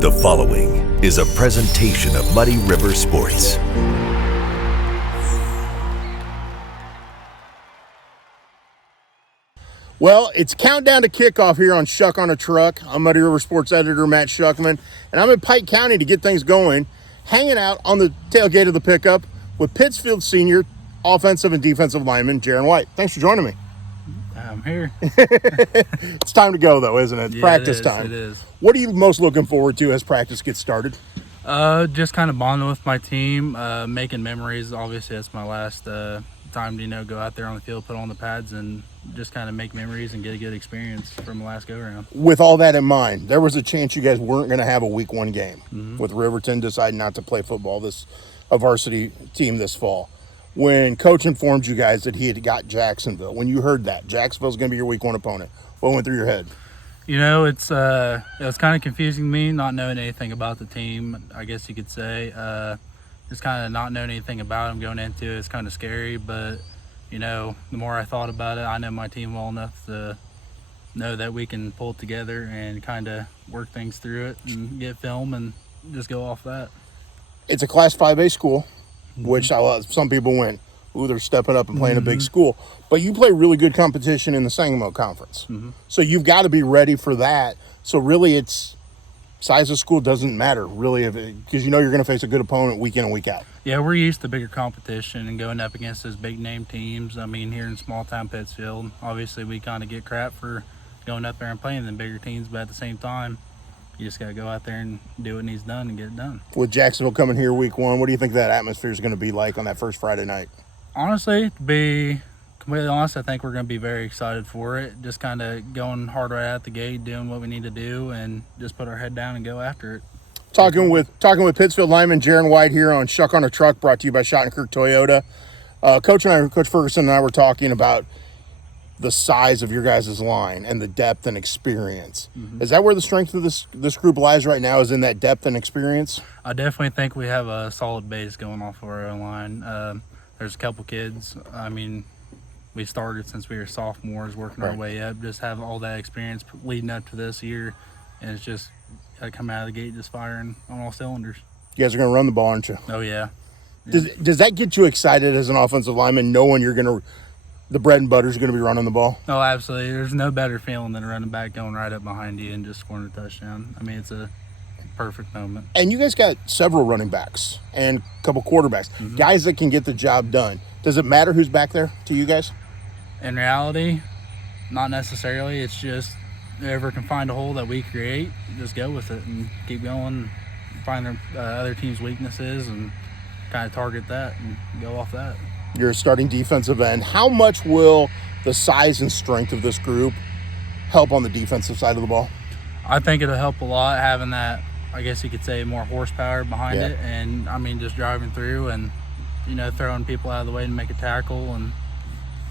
The following is a presentation of Muddy River Sports. Well, it's countdown to kickoff here on Schuck on a Truck. I'm Muddy River Sports editor Matt Schuckman, and I'm in Pike County to get things going, hanging out on the tailgate of the pickup with Pittsfield senior offensive and defensive lineman Jaron White. Thanks for joining me. I'm here. It's time to go, though, isn't it? Yeah, Practice time. It is. What are you most looking forward to as practice gets started? Just kind of bonding with my team, making memories. Obviously, it's my last time to, go out there on the field, put on the pads, and just kind of make memories and get a good experience from the last go-around. With all that in mind, there was a chance you guys weren't going to have a week one game with Riverton deciding not to play football, a varsity team this fall. When Coach informed you guys that he had got Jacksonville, when you heard that Jacksonville's going to be your week one opponent, what went through your head? It was kind of confusing to me, not knowing anything about the team, I guess you could say. Just kind of not knowing anything about them going into it. It's kind of scary, but, the more I thought about it, I know my team well enough to know that we can pull it together and kind of work things through it and get film and just go off that. It's a Class 5A school, which some people went, ooh, they're stepping up and playing a big school. But you play really good competition in the Sangamo Conference. So you've got to be ready for that. So really it's size of school doesn't matter, really, because you're going to face a good opponent week in and week out. Yeah, we're used to bigger competition and going up against those big-name teams. I mean, here in small-town Pittsfield, obviously we kind of get crap for going up there and playing the bigger teams, but at the same time, you just got to go out there and do what needs done and get it done. With Jacksonville coming here week one, what do you think that atmosphere is going to be like on that first Friday night? Honestly, to be completely honest, I think we're going to be very excited for it. Just kind of going hard right out the gate, doing what we need to do, and just put our head down and go after it. Talking with Pittsfield lineman Jaron White here on Schuck on a Truck, brought to you by Schuck Toyota. Coach Ferguson and I were talking about the size of your guys' line and the depth and experience. Is that where the strength of this group lies right now, is in that depth and experience? I definitely think we have a solid base going off of our own line. There's a couple kids. I mean, we started since we were sophomores, working our way up, just have all that experience leading up to this year, and it's just come out of the gate just firing on all cylinders. You guys are going to run the ball, aren't you? Oh, yeah. Does that get you excited as an offensive lineman, knowing the bread and butter is going to be running the ball? Oh, absolutely. There's no better feeling than a running back going right up behind you and just scoring a touchdown. I mean, it's a perfect moment. And you guys got several running backs and a couple quarterbacks, guys that can get the job done. Does it matter who's back there to you guys? In reality, not necessarily. It's just whoever can find a hole that we create, just go with it and keep going, find the other team's weaknesses and kind of target that and go off that. You're a starting defensive end. How much will the size and strength of this group help on the defensive side of the ball? I think it'll help a lot having that, I guess you could say, more horsepower behind it. And, I mean, just driving through and, throwing people out of the way to make a tackle and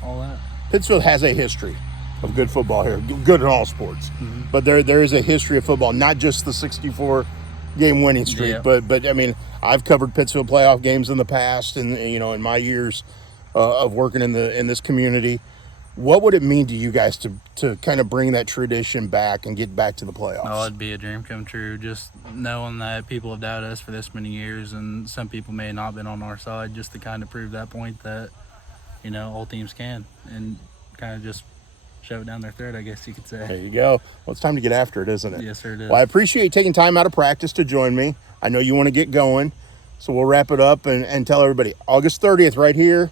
all that. Pittsfield has a history of good football here, good in all sports. But there is a history of football, not just the 64-game winning streak. Yeah. But I mean, I've covered Pittsfield playoff games in the past, and in my years of working in this community. What would it mean to you guys to kind of bring that tradition back and get back to the playoffs? Oh, it'd be a dream come true. Just knowing that people have doubted us for this many years, and some people may have not been on our side, just to kind of prove that point that all teams can, and kind of just shove it down their throat, I guess you could say. There you go. Well, it's time to get after it, isn't it? Yes, sir, it is. Well, I appreciate you taking time out of practice to join me. I know you want to get going, so we'll wrap it up and tell everybody. August 30th right here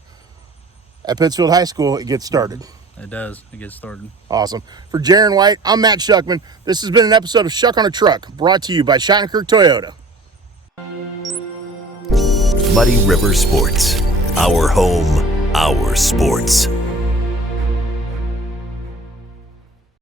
at Pittsfield High School, it gets started. It does. It gets started. Awesome. For Jaron White, I'm Matt Schuckman. This has been an episode of Schuck on a Truck, brought to you by Schuck Toyota. Muddy River Sports. Our home, our sports.